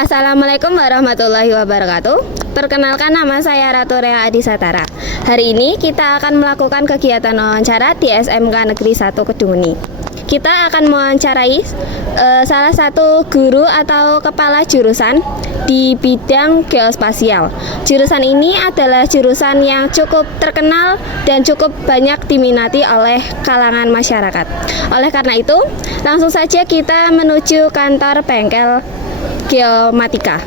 Assalamualaikum warahmatullahi wabarakatuh. Perkenalkan, nama saya Ratu Rea Adisatara. Hari ini kita akan melakukan kegiatan wawancara di SMK Negeri 1 Kedunguni. Kita akan mewawancarai salah satu guru atau kepala jurusan di bidang geospasial. Jurusan ini adalah jurusan yang cukup terkenal dan cukup banyak diminati oleh kalangan masyarakat. Oleh karena itu, langsung saja kita menuju kantor bengkel Geomatika.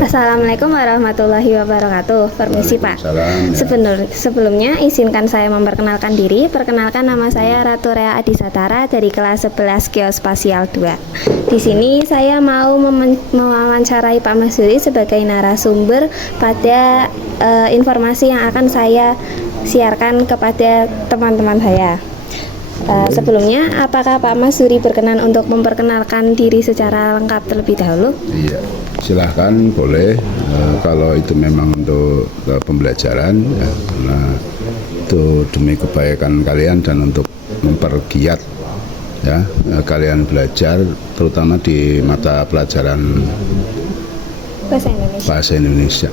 Assalamualaikum warahmatullahi wabarakatuh. Permisi Pak. Sebelumnya izinkan saya memperkenalkan diri. Perkenalkan, nama saya Ratu Rea Adisatara dari kelas 11 Geospasial 2. Di sini saya mau mewawancarai Pak Mahsuri sebagai narasumber pada informasi yang akan saya siarkan kepada teman-teman saya. Sebelumnya, apakah Pak Mahsuri berkenan untuk memperkenalkan diri secara lengkap terlebih dahulu? Iya, silahkan, boleh. Kalau itu memang untuk pembelajaran, ya, karena itu demi kebaikan kalian dan untuk mempergiat ya kalian belajar, terutama di mata pelajaran bahasa Indonesia.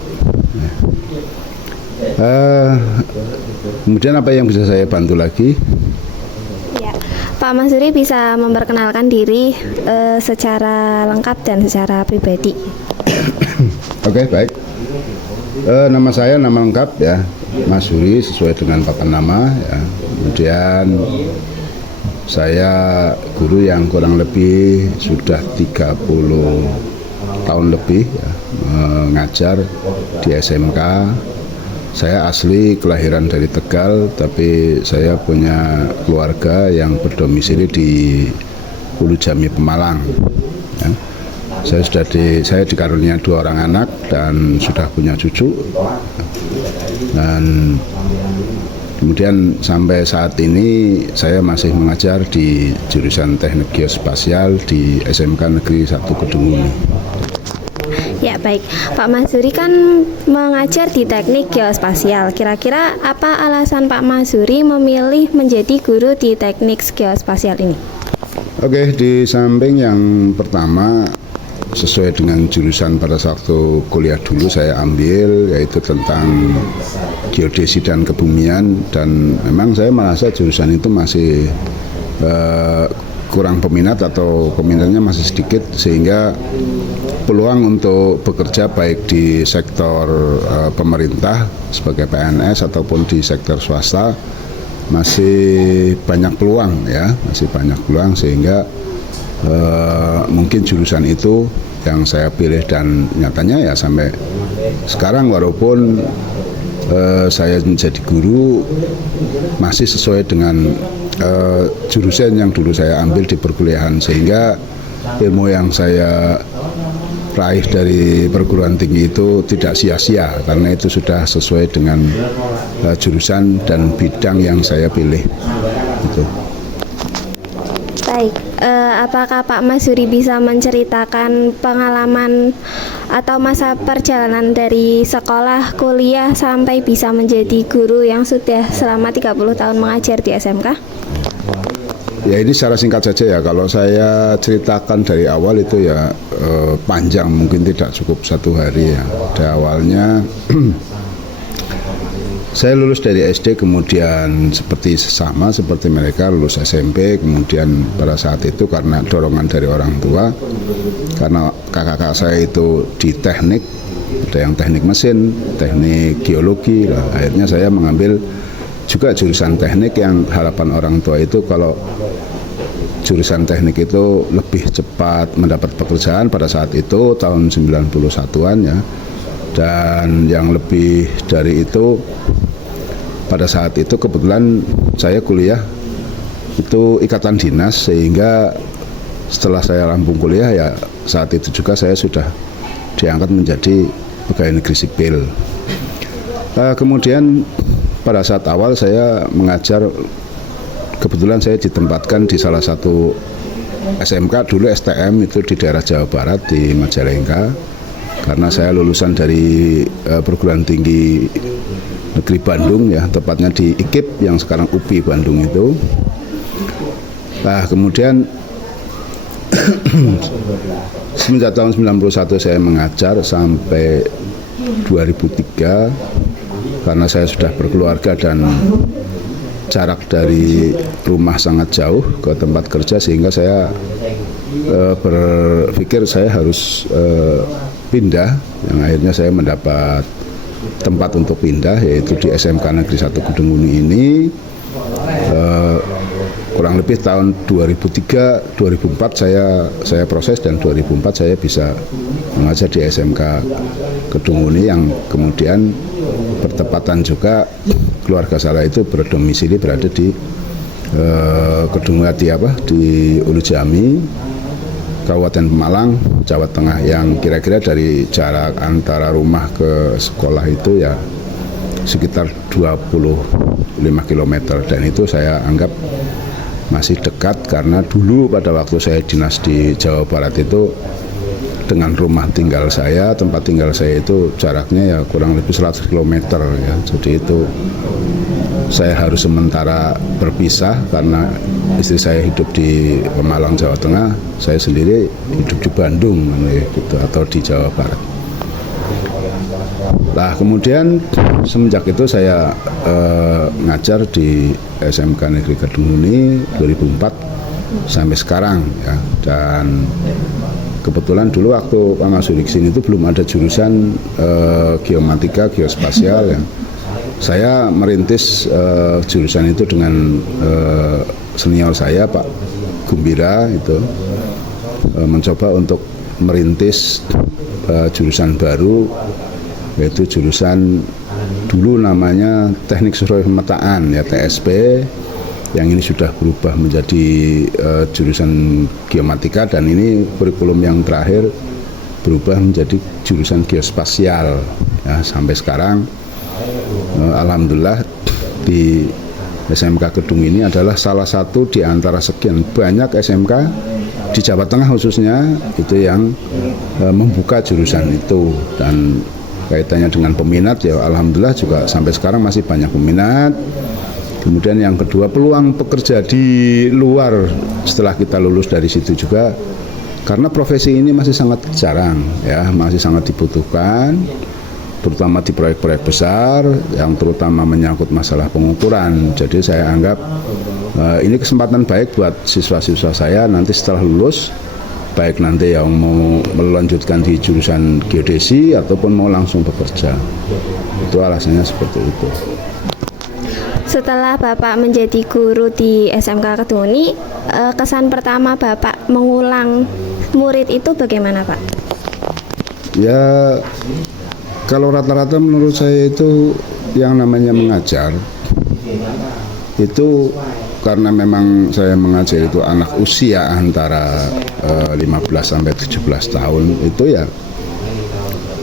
Kemudian apa yang bisa saya bantu lagi? Pak Mahsuri bisa memperkenalkan diri secara lengkap dan secara pribadi. Oke, baik. Nama saya, nama lengkap ya, Mahsuri sesuai dengan papan nama ya. Kemudian saya guru yang kurang lebih sudah 30 tahun lebih ya, mengajar di SMK. Saya asli kelahiran dari Tegal, tapi saya punya keluarga yang berdomisili di Ulu Jami Pemalang. Ya. Saya dikarunia 2 orang anak dan sudah punya cucu. Dan kemudian sampai saat ini saya masih mengajar di jurusan Teknik Geospasial di SMK Negeri 1 Kedunguni. Ya, baik. Pak Mahsuri kan mengajar di teknik geospasial. Kira-kira apa alasan Pak Mahsuri memilih menjadi guru di teknik geospasial ini? Oke, di samping yang pertama sesuai dengan jurusan pada waktu kuliah dulu saya ambil, yaitu tentang geodesi dan kebumian, dan memang saya merasa jurusan itu masih kurang peminat atau peminatnya masih sedikit, sehingga peluang untuk bekerja baik di sektor pemerintah sebagai PNS ataupun di sektor swasta masih banyak peluang ya, masih banyak peluang, sehingga mungkin jurusan itu yang saya pilih, dan nyatanya ya sampai sekarang walaupun saya menjadi guru masih sesuai dengan jurusan yang dulu saya ambil di perkuliahan, sehingga ilmu yang saya raih dari perguruan tinggi itu tidak sia-sia karena itu sudah sesuai dengan jurusan dan bidang yang saya pilih. Gitu. Baik, apakah Pak Mahsuri bisa menceritakan pengalaman atau masa perjalanan dari sekolah, kuliah sampai bisa menjadi guru yang sudah selama 30 tahun mengajar di SMK? Ya, ini secara singkat saja ya. Kalau saya ceritakan dari awal itu ya panjang, mungkin tidak cukup 1 hari ya. Di awalnya saya lulus dari SD, kemudian seperti mereka lulus SMP, kemudian pada saat itu karena dorongan dari orang tua, karena kakak-kakak saya itu di teknik, ada yang teknik mesin, teknik geologi, lah akhirnya saya mengambil juga jurusan teknik yang harapan orang tua itu kalau jurusan teknik itu lebih cepat mendapat pekerjaan pada saat itu tahun 91-an ya. Dan yang lebih dari itu, pada saat itu kebetulan saya kuliah itu ikatan dinas, sehingga setelah saya rampung kuliah ya saat itu juga saya sudah diangkat menjadi pegawai negeri sipil. Kemudian pada saat awal saya mengajar, kebetulan saya ditempatkan di salah satu SMK dulu STM itu di daerah Jawa Barat di Majalengka, karena saya lulusan dari perguruan tinggi negeri Bandung ya, tepatnya di IKIP yang sekarang UPI Bandung itu. Nah, kemudian semenjak tahun 91 saya mengajar sampai 2003 karena saya sudah berkeluarga dan jarak dari rumah sangat jauh ke tempat kerja, sehingga saya berpikir saya harus pindah. Yang akhirnya saya mendapat tempat untuk pindah, yaitu di SMK Negeri 1 Kedunguni ini. Kurang lebih tahun 2003-2004 saya proses, dan 2004 saya bisa mengajar di SMK Kedunguni, yang kemudian bertepatan juga keluarga saya itu berdomisili berada di Kedungati di Ulu Jami, Kabupaten Pemalang, Jawa Tengah, yang kira-kira dari jarak antara rumah ke sekolah itu ya sekitar 25 km, dan itu saya anggap masih dekat karena dulu pada waktu saya dinas di Jawa Barat itu dengan rumah tinggal saya, tempat tinggal saya itu jaraknya ya kurang lebih 100 km ya. Jadi itu saya harus sementara berpisah karena istri saya hidup di Pemalang, Jawa Tengah, saya sendiri hidup di Bandung gitu, atau di Jawa Barat. Nah, kemudian semenjak itu saya ngajar di SMK Negeri Kedunguni 2004 sampai sekarang ya. Dan kebetulan dulu waktu Pak Masuri kesini itu belum ada jurusan geomatika, geospasial ya. Saya merintis jurusan itu dengan senior saya Pak Gumbira itu, mencoba untuk merintis jurusan baru, yaitu jurusan dulu namanya Teknik Survei Pemetaan ya, TSP, yang ini sudah berubah menjadi jurusan geomatika, dan ini kurikulum yang terakhir berubah menjadi jurusan geospasial ya. Sampai sekarang alhamdulillah di SMK Kedung ini adalah salah satu di antara sekian banyak SMK di Jawa Tengah khususnya itu yang membuka jurusan itu. Dan kaitannya dengan peminat ya alhamdulillah juga sampai sekarang masih banyak peminat. Kemudian yang kedua, peluang pekerja di luar setelah kita lulus dari situ juga, karena profesi ini masih sangat jarang ya, masih sangat dibutuhkan, terutama di proyek-proyek besar yang terutama menyangkut masalah pengukuran. Jadi saya anggap ini kesempatan baik buat siswa-siswa saya nanti setelah lulus, baik nanti yang mau melanjutkan di jurusan geodesi ataupun mau langsung bekerja. Itu alasannya seperti itu. Setelah Bapak menjadi guru di SMK Kedunguni, kesan pertama Bapak mengulang murid itu bagaimana, Pak? Ya, kalau rata-rata menurut saya itu yang namanya mengajar itu, karena memang saya mengajar itu anak usia antara 15 sampai 17 tahun itu ya,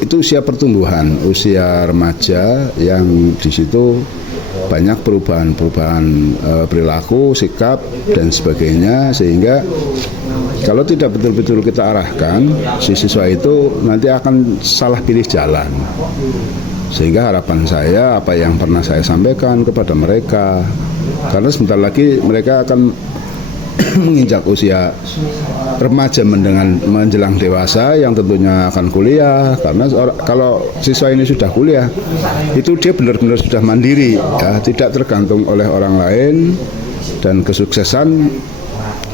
itu usia pertumbuhan, usia remaja yang di situ banyak perubahan-perubahan perilaku, sikap dan sebagainya, sehingga kalau tidak betul-betul kita arahkan, si siswa itu nanti akan salah pilih jalan. Sehingga harapan saya, apa yang pernah saya sampaikan kepada mereka, karena sebentar lagi mereka akan menginjak usia remaja menjelang dewasa yang tentunya akan kuliah. Karena kalau siswa ini sudah kuliah, itu dia benar-benar sudah mandiri ya, tidak tergantung oleh orang lain, dan kesuksesan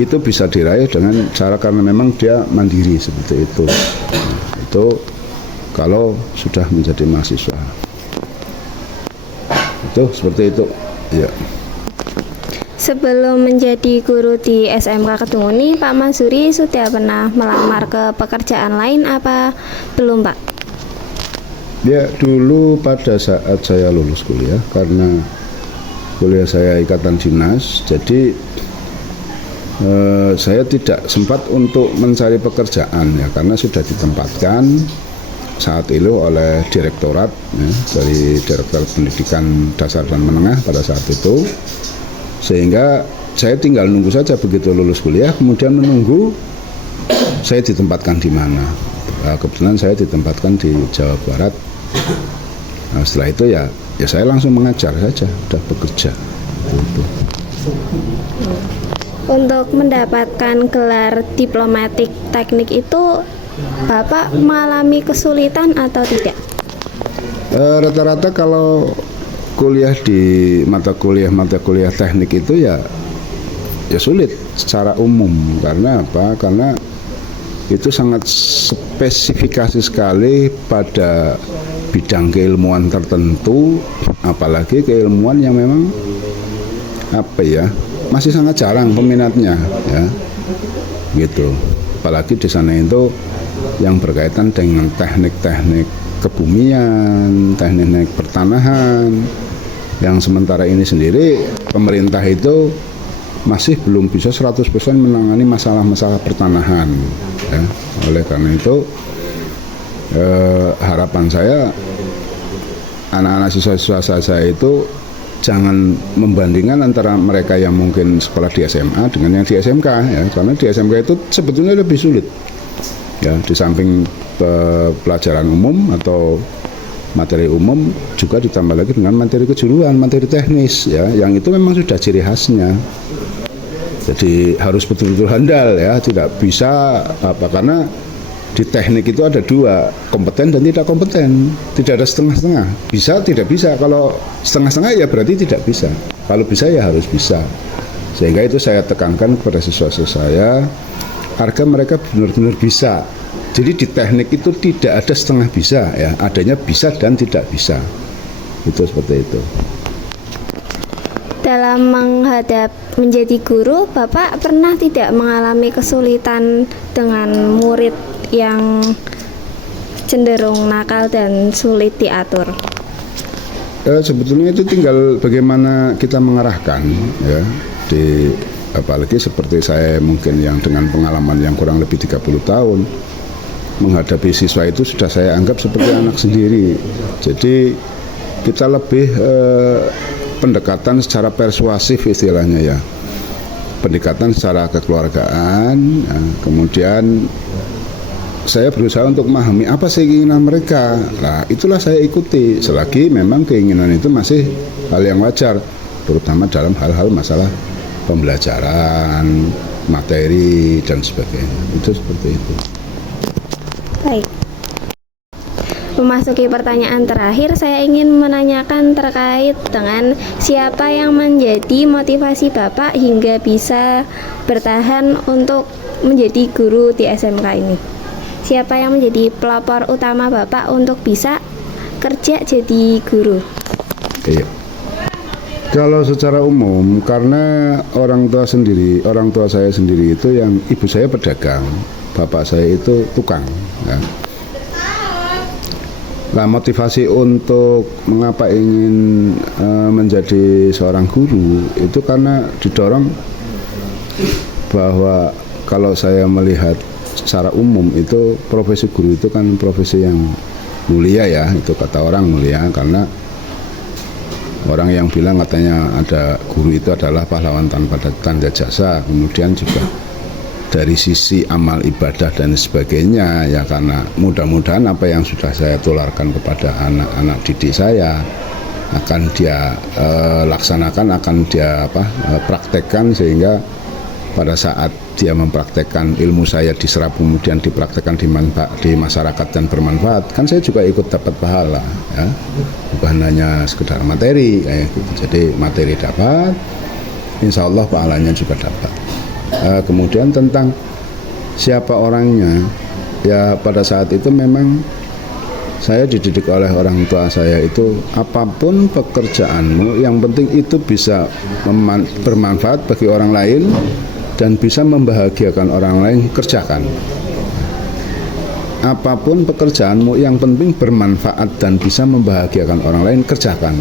itu bisa diraih dengan cara karena memang dia mandiri seperti itu. Itu kalau sudah menjadi mahasiswa. Itu seperti itu. Ya. Sebelum menjadi guru di SMK Kedunguni, Pak Masuri sudah pernah melamar ke pekerjaan lain apa belum, Pak? Ya, dulu pada saat saya lulus kuliah, karena kuliah saya ikatan dinas, jadi saya tidak sempat untuk mencari pekerjaan ya, karena sudah ditempatkan saat itu oleh direktorat ya, dari Direktorat Pendidikan Dasar dan Menengah pada saat itu. Sehingga saya tinggal nunggu saja begitu lulus kuliah, kemudian menunggu saya ditempatkan di mana. Nah, kebetulan saya ditempatkan di Jawa Barat. Nah, setelah itu ya saya langsung mengajar saja, sudah bekerja. Gitu. Untuk mendapatkan gelar diplomatik teknik itu Bapak mengalami kesulitan atau tidak? Rata-rata kalau kuliah di mata kuliah teknik itu ya sulit secara umum. Karena apa? Karena itu sangat spesifikasi sekali pada bidang keilmuan tertentu, apalagi keilmuan yang memang masih sangat jarang peminatnya, ya, gitu. Apalagi di sana itu yang berkaitan dengan teknik-teknik kebumian, teknik pertanahan, yang sementara ini sendiri pemerintah itu masih belum bisa 100% menangani masalah-masalah pertanahan, ya. Oleh karena itu harapan saya anak-anak siswa-siswa saya itu jangan membandingkan antara mereka yang mungkin sekolah di SMA dengan yang di SMK, ya, karena di SMK itu sebetulnya lebih sulit, ya. Di samping pelajaran umum atau materi umum juga ditambah lagi dengan materi kejuruan, materi teknis, ya, yang itu memang sudah ciri khasnya. Jadi harus betul-betul handal, ya, tidak bisa karena di teknik itu ada dua, kompeten dan tidak kompeten. Tidak ada setengah-setengah. Bisa, tidak bisa. Kalau setengah-setengah ya berarti tidak bisa. Kalau bisa ya harus bisa. Sehingga itu saya tekankan kepada siswa-siswa saya agar mereka benar-benar bisa. Jadi di teknik itu tidak ada setengah bisa, ya. Adanya bisa dan tidak bisa. Itu seperti itu. Dalam menghadap menjadi guru, Bapak pernah tidak mengalami kesulitan dengan murid yang cenderung nakal dan sulit diatur? Sebetulnya itu tinggal bagaimana kita mengarahkan, ya. Apalagi seperti saya mungkin yang dengan pengalaman yang kurang lebih 30 tahun menghadapi siswa itu sudah saya anggap seperti anak sendiri. Jadi kita lebih pendekatan secara persuasif istilahnya, ya. Pendekatan secara kekeluargaan, ya. Kemudian saya berusaha untuk memahami apa sih keinginan mereka. Nah, itulah saya ikuti selagi memang keinginan itu masih hal yang wajar, terutama dalam hal-hal masalah pembelajaran, materi dan sebagainya. Itu seperti itu. Baik. Memasuki pertanyaan terakhir, saya ingin menanyakan terkait dengan siapa yang menjadi motivasi Bapak hingga bisa bertahan untuk menjadi guru di SMK ini. Siapa yang menjadi pelopor utama Bapak untuk bisa kerja jadi guru? Iya. Kalau secara umum, karena orang tua saya sendiri itu yang ibu saya pedagang, bapak saya itu tukang, ya. Nah, motivasi untuk mengapa ingin menjadi seorang guru itu karena didorong bahwa kalau saya melihat secara umum itu profesi guru itu kan profesi yang mulia, ya, itu kata orang mulia karena orang yang bilang katanya ada guru itu adalah pahlawan tanpa tanda jasa. Kemudian juga dari sisi amal ibadah dan sebagainya, ya, karena mudah-mudahan apa yang sudah saya tularkan kepada anak-anak didik saya akan dia laksanakan, akan dia praktekkan, sehingga pada saat dia mempraktekkan ilmu saya diserap kemudian dipraktekkan di masyarakat dan bermanfaat, kan saya juga ikut dapat pahala, ya, bukan hanya sekedar materi, kayak gitu. Jadi materi dapat, insya Allah pahalanya juga dapat. Kemudian tentang siapa orangnya, ya pada saat itu memang saya dididik oleh orang tua saya itu apapun pekerjaanmu yang penting itu bisa bermanfaat bagi orang lain dan bisa membahagiakan orang lain, kerjakan. Apapun pekerjaanmu yang penting bermanfaat dan bisa membahagiakan orang lain, kerjakan.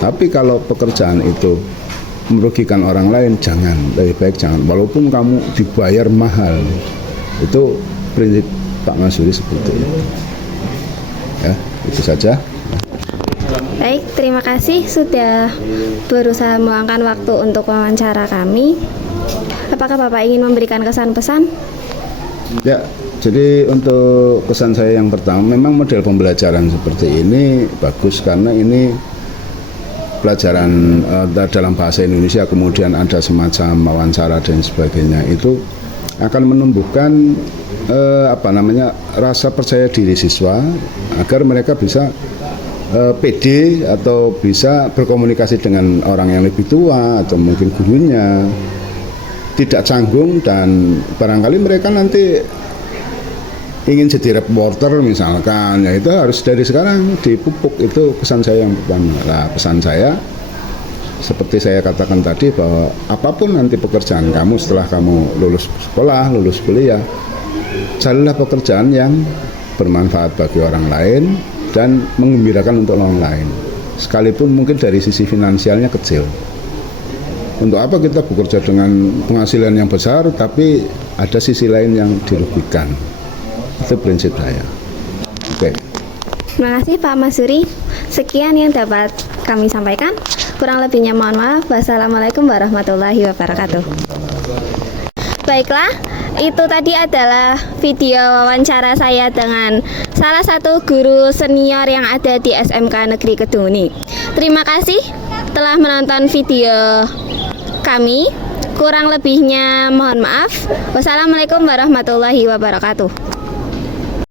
Tapi kalau pekerjaan itu merugikan orang lain, jangan, lebih baik jangan, walaupun kamu dibayar mahal. Itu prinsip Pak Masuri seperti itu, ya. Itu saja. Baik, terima kasih sudah berusaha meluangkan waktu untuk wawancara kami. Apakah Bapak ingin memberikan kesan pesan? Ya, jadi untuk kesan saya yang pertama, memang model pembelajaran seperti ini bagus karena ini pelajaran dalam bahasa Indonesia, kemudian ada semacam wawancara dan sebagainya, itu akan menumbuhkan rasa percaya diri siswa agar mereka bisa pede atau bisa berkomunikasi dengan orang yang lebih tua atau mungkin gurunya, tidak canggung, dan barangkali mereka nanti ingin jadi reporter misalkan, ya itu harus dari sekarang dipupuk. Itu pesan saya yang pertama. Nah, pesan saya seperti saya katakan tadi, bahwa apapun nanti pekerjaan kamu setelah kamu lulus sekolah, lulus kuliah, carilah pekerjaan yang bermanfaat bagi orang lain dan menggembirakan untuk orang lain, sekalipun mungkin dari sisi finansialnya kecil. Untuk apa kita bekerja dengan penghasilan yang besar tapi ada sisi lain yang dirugikan? Itu prinsip saya. Oke. Terima kasih Pak Masuri. Sekian yang dapat kami sampaikan. Kurang lebihnya mohon maaf. Wassalamualaikum warahmatullahi wabarakatuh. Baiklah, itu tadi adalah video wawancara saya dengan salah satu guru senior yang ada di SMK Negeri Kedunguni. Terima kasih telah menonton video kami. Kurang lebihnya mohon maaf. Wassalamualaikum warahmatullahi wabarakatuh.